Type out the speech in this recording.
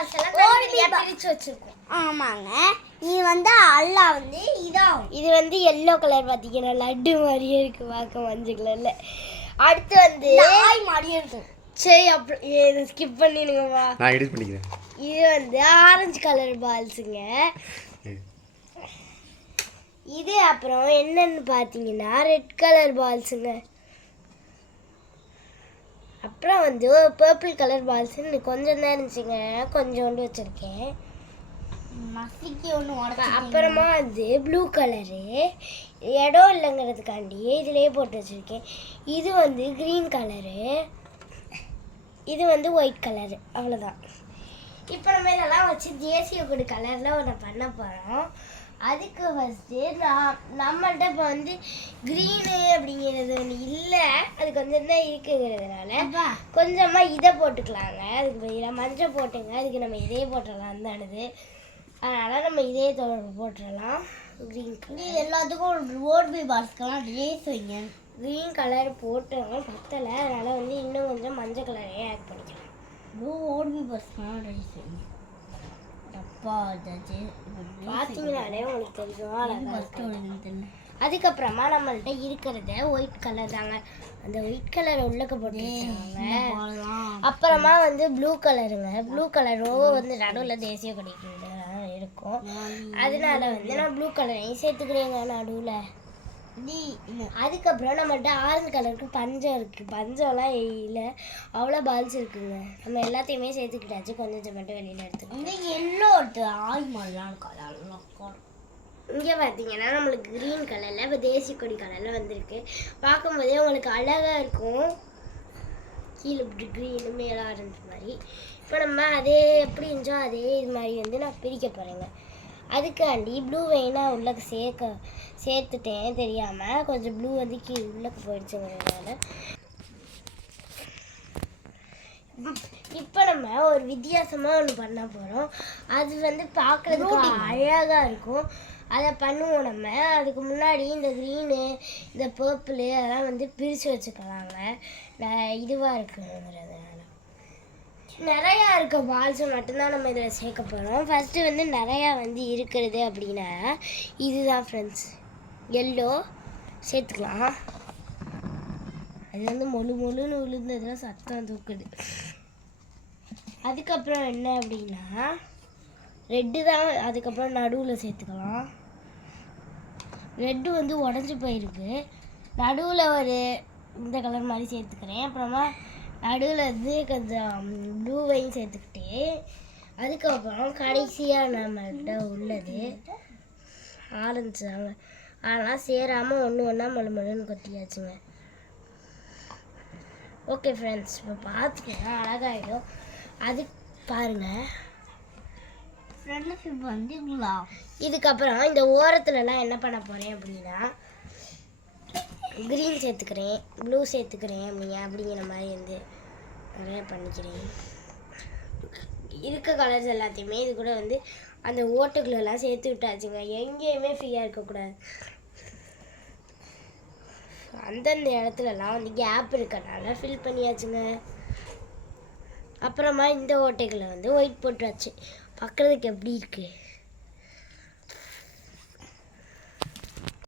Balls எல்லாம் பிரிச்சு வச்சிருக்கோம். ஆமாங்க. இது வந்து அல்லா வந்து இதாகும். இது வந்து எல்லோ கலர் பார்த்தீங்கன்னா லட்டு மாதிரியே இருக்கு பார்க்க மஞ்சள் கலர்ல. அடுத்து வந்து நாய் மாதிரியே இருக்கும். சரி அப்புறம் ஸ்கிப் பண்ணிடுங்கம்மா, நான் எடிட் பண்ணிக்கிறேன். இது வந்து ஆரஞ்சு கலர் பால்ஸுங்க. இது அப்புறம் என்னன்னு பார்த்தீங்கன்னா ரெட் கலர் பால்ஸுங்க. அப்புறம் வந்து பர்பிள் கலர் பால்ஸுன்னு கொஞ்சம் தான் இருந்துச்சுங்க, கொஞ்சோண்டு வச்சுருக்கேன். அப்புறமா வந்து ப்ளூ கலரு இடம் இல்லைங்கிறதுக்காண்டி இதுலேயே போட்டு வச்சுருக்கேன். இது வந்து க்ரீன் கலரு, இது வந்து ஒயிட் கலரு, அவ்வளோதான். இப்போ நம்ம இதெல்லாம் வச்சு தேசிய கொடி கலரில் ஒன்று பண்ண போகிறோம். அதுக்கு ஃபஸ்ட்டு நம்மள்கிட்ட இப்போ வந்து க்ரீனு அப்படிங்கிறது ஒன்று இல்லை, அது கொஞ்சம் தான் இருக்குங்கிறதுனால கொஞ்சமாக இதை போட்டுக்கலாங்க. அதுக்கு பதிலாக மஞ்சள் போட்டுங்க, அதுக்கு நம்ம இதே போட்டுடலாம் தானது. அதனால் நம்ம இதே போட்டுடலாம். க்ரீன் கலர் எல்லாத்துக்கும் ஓட்பி பால்ஸ்க்கெல்லாம் ரேஸ் வைங்க. க்ரீன் கலர் போட்டோம் பத்தலை, அதனால் வந்து இன்னும் கொஞ்சம் மஞ்சள் கலரே ஆட் பண்ணிக்கலாம். ப்ளூ ஓட்பி பால்ஸ்க்கெல்லாம் ரேஸ் வைங்க. பார்த்தீங்கன்னாலே உங்களுக்கு தெரியும். அதுக்கப்புறமா நம்மள்கிட்ட இருக்கிறத ஒயிட் கலர் தாங்க, அந்த ஒயிட் கலர் உள்ளக்க போட்டுருக்காங்க. அப்புறமா வந்து ப்ளூ கலருங்க. ப்ளூ கலரும் வந்து நடுவில் தேசிய கொடி இருக்கும், அதனால வந்து நான் ப்ளூ கலரையும் சேர்த்துக்கிறேங்க நடுவில். அதுக்கப்புறம் நம்மள்கிட்ட ஆரஞ்சு கலருக்கு பஞ்சம் இருக்குது. பஞ்சம்லாம் இல்லை, அவ்வளோ பால்ஸ் இருக்குங்க. நம்ம எல்லாத்தையுமே சேர்த்துக்கிட்டாச்சு, கொஞ்சம் மட்டும் வெளியில் எடுத்துக்கோங்க. எல்லோ ஆய் மாதிரிலாம் இருக்கும். இங்கே பார்த்தீங்கன்னா நம்மளுக்கு க்ரீன் கலரில் இப்போ தேசிய கொடி கலரில் வந்திருக்கு. பார்க்கும்போதே உங்களுக்கு அழகாக இருக்கும். கீழே இப்படி க்ரீனு மேலே ஆரஞ்சு மாதிரி. இப்போ நம்ம அதே எப்படி இருந்துச்சோ அதே இது மாதிரி வந்து நான் பிரிக்க போகிறேங்க. அதுக்காண்டி ப்ளூ வேணால் உள்ளக்கு சேர்த்துட்டேன் தெரியாமல், கொஞ்சம் ப்ளூ வந்து உள்ளக்கு போயிடுச்சுங்கிறதுனால. இப்போ நம்ம ஒரு வித்தியாசமாக ஒன்று பண்ண போகிறோம். அது வந்து பார்க்குறதுக்கு அழகாக இருக்கும், அதை பண்ணுவோம் நம்ம. அதுக்கு முன்னாடி இந்த க்ரீனு இந்த பர்பிளு அதெல்லாம் வந்து பிரித்து வச்சுக்கலாங்க, இதுவாக இருக்குங்கிறதுனால. நிறையா இருக்க பால்ஸை மட்டும்தான் நம்ம இதில் சேர்க்க போகிறோம். ஃபஸ்ட்டு வந்து நிறையா வந்து இருக்கிறது அப்படின்னா இதுதான் ஃப்ரெண்ட்ஸ், எல்லோ சேர்த்துக்கலாம். அது வந்து மொழுன்னு விழுந்ததுலாம் சத்தம் தூக்குது. அதுக்கப்புறம் என்ன அப்படின்னா ரெட்டு தான், அதுக்கப்புறம் நடுவில் சேர்த்துக்கலாம். ரெட்டு வந்து உடஞ்சி போயிருக்கு, நடுவில் ஒரு இந்த கலர் மாதிரி சேர்த்துக்கிறேன். அப்புறமா நடுவில் வந்து கொஞ்சம் ப்ளூவையும் சேர்த்துக்கிட்டு, அதுக்கப்புறம் கடைசியாக நம்மகிட்ட உள்ளது ஆரஞ்சு தாங்க. அதெல்லாம் சேராமல் ஒன்று ஒன்றா மொழுன்னு கொட்டியாச்சுங்க. ஓகே ஃப்ரெண்ட்ஸ், இப்போ பார்த்துக்கலாம் அழகாகிடும். அது பாருங்கள் ஃப்ரெண்ட்ஷிப் வந்து இதுக்கப்புறம் இந்த ஓரத்துலலாம் என்ன பண்ண போகிறேன் அப்படின்னா க்ரீன் சேர்த்துக்கிறேன், ப்ளூ சேர்த்துக்கிறேன் அப்படிங்கிற மாதிரி வந்து நிறைய பண்ணிக்கிறேன். இருக்க கலர்ஸ் எல்லாத்தையுமே இது கூட வந்து அந்த ஓட்டுக்குள்ளெல்லாம் சேர்த்து விட்டாச்சுங்க. எங்கேயுமே ஃப்ரீயாக இருக்கக்கூடாது. அந்தந்த இடத்துலலாம் வந்து கேப் இருக்கனால ஃபில் பண்ணியாச்சுங்க. அப்புறமா இந்த ஓட்டைகளை வந்து ஒயிட் போட்டாச்சு. பார்க்குறதுக்கு எப்படி இருக்குது?